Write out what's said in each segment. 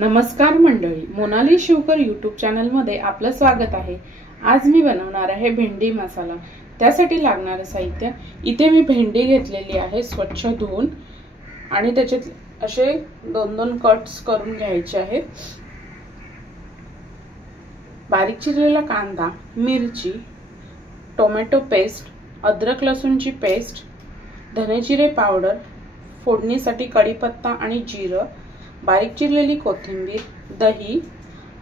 नमस्कार मंडळी, Monali Shivkar YouTube channel मध्ये आपलं स्वागत आहे। आज मी बनवणार आहे भेंडी मसाला। त्यासाठी लागणारे साहित्य इथे मी भेंडी घेतलेली आहे स्वच्छ धुवून आणि त्याच्यात असे दोन दोन कट्स करून घ्यायचे आहेत। बारीक चिरलेला कांदा, मिरची, टोमॅटो पेस्ट, अद्रक लसूणची पेस्ट, धने जिरे पावडर, फोडणीसाठी कढीपत्ता आणि जिरं, बारीक चिरलेली कोथिंबीर, दही,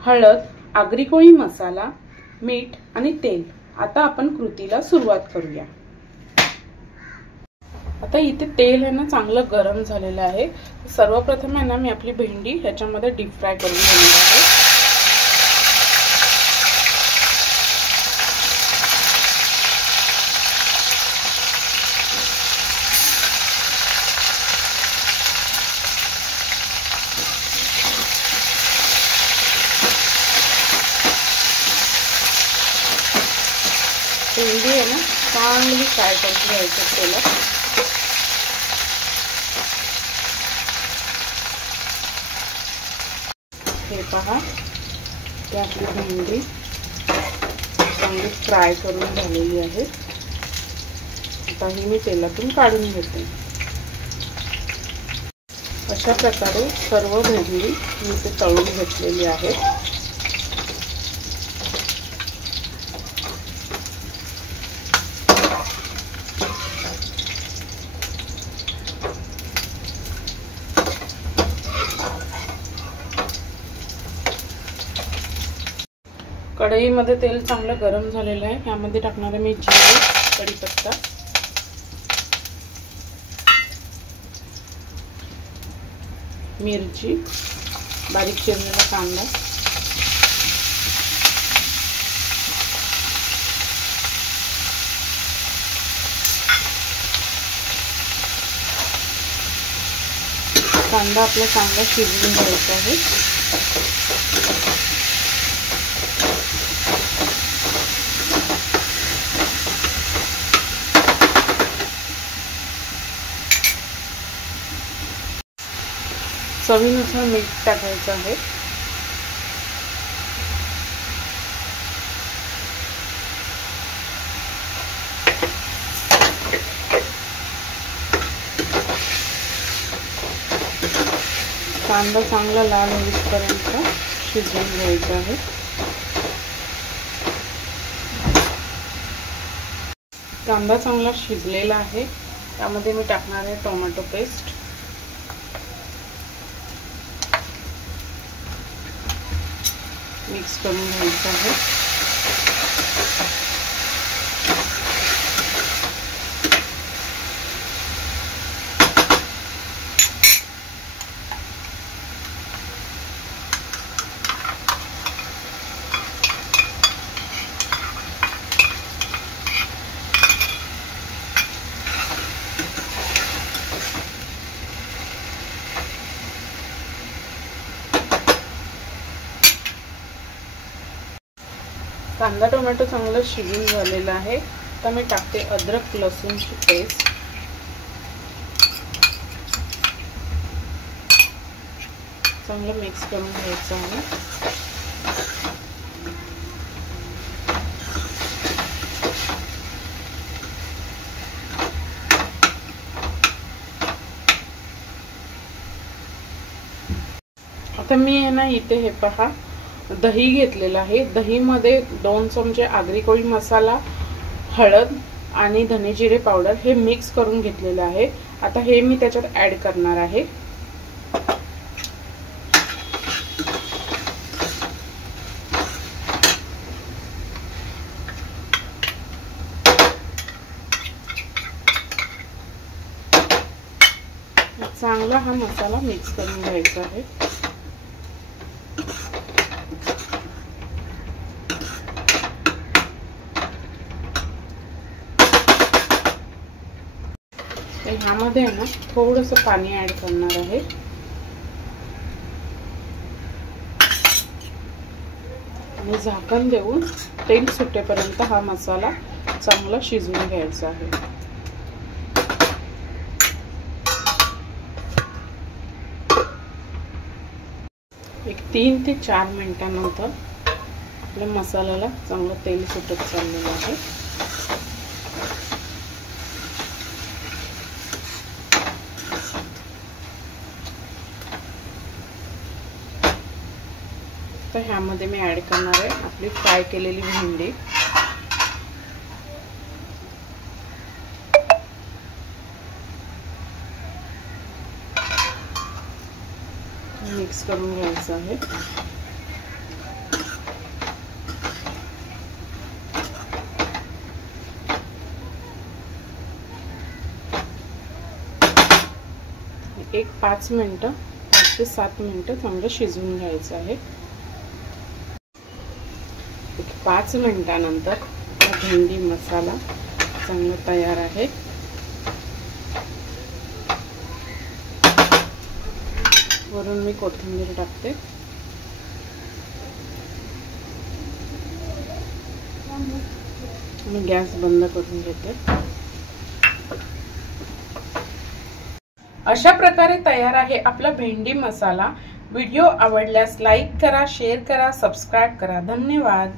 हळद, आगरी कोळी मसाला, मीठ आणि तेल। आता आपण कृतीला सुरुवात करूया। आता इथे तेल आहे ना चांगलं गरम झालेलं आहे। सर्वप्रथम आहे ना मी आपली भेंडी ह्याच्यामध्ये डीप फ्राय करून घेणार आहे। भेंडी आहे ना चांगली फ्राय करून घ्यायची तेलात। हे पहा, ही आपली भेंडी चांगली फ्राय करून झालेली आहे। आता ही मी तेलातून काढून घेते। अशा प्रकारे सर्व भेंडी मी ते तळून घेतलेली आहे। कढईमध्ये तेल चांगलं गरम झालेलं आहे। यामध्ये टाकणार आहे मी जिरे, कढीपत्ता, मिरची, बारीक चिरलेला कांदा, कांदा आपला चांगला शिजवून घ्यायचा आहे। चवीनुसार मीठ टाकायचं आहे। कांदा चांगला लाल होईपर्यंत शिजवून घ्यायचा आहे। कांदा चांगला शिजलेला आहे। त्यामध्ये मी टाकणार आहे टोमॅटो पेस्ट, मिक्स करून घ्यायचं आहे। कांदा टोमॅटो चांगलं शिजून झालेला आहे। तर मी टाकते अद्रक लसूणची पेस्ट, चांगलं मिक्स करून घ्यायचं आहे। आता मी आहे ना इथे हे पहा दही घेतलेला आहे। दही मध्ये 2 चमचे आगरी कोळी मसाला, हळद आणि धने जिरे पावडर हे मिक्स करून घेतलेलं आहे। आता हे मी त्याच्यात ऍड करणार आहे। चांगला हा मसाला मिक्स करून घ्यायचा आहे। ह्यामध्ये आहे ना थोडंसं पाणी ऍड करणार आहे आणि झाकण देऊन तेल सुटेपर्यंत हा मसाला चांगला शिजवून घ्यायचा आहे। एक 3 ते 4 मिनिटांनंतर आपल्या मसाल्याला चांगलं तेल सुटत चाललेलं आहे। तर ह्यामध्ये मी ऍड करणार आहे आपली फ्राय केलेली भेंडी। मिक्स करून घ्यायचं आहे। एक 5 मिनिटं 5 ते 7 मिनिटं चांगलं शिजवून घ्यायचं आहे। एक 5 मिनिटानंतर भेंडी मसाला चांगला तयार आहे। वरून मी कोथिंबीर टाकते। आणि गॅस बंद करून घेते। अशा प्रकारे तयार आहे आपला भेंडी मसाला। व्हिडिओ आवडल्यास लाईक करा, शेअर करा, सबस्क्राइब करा। धन्यवाद।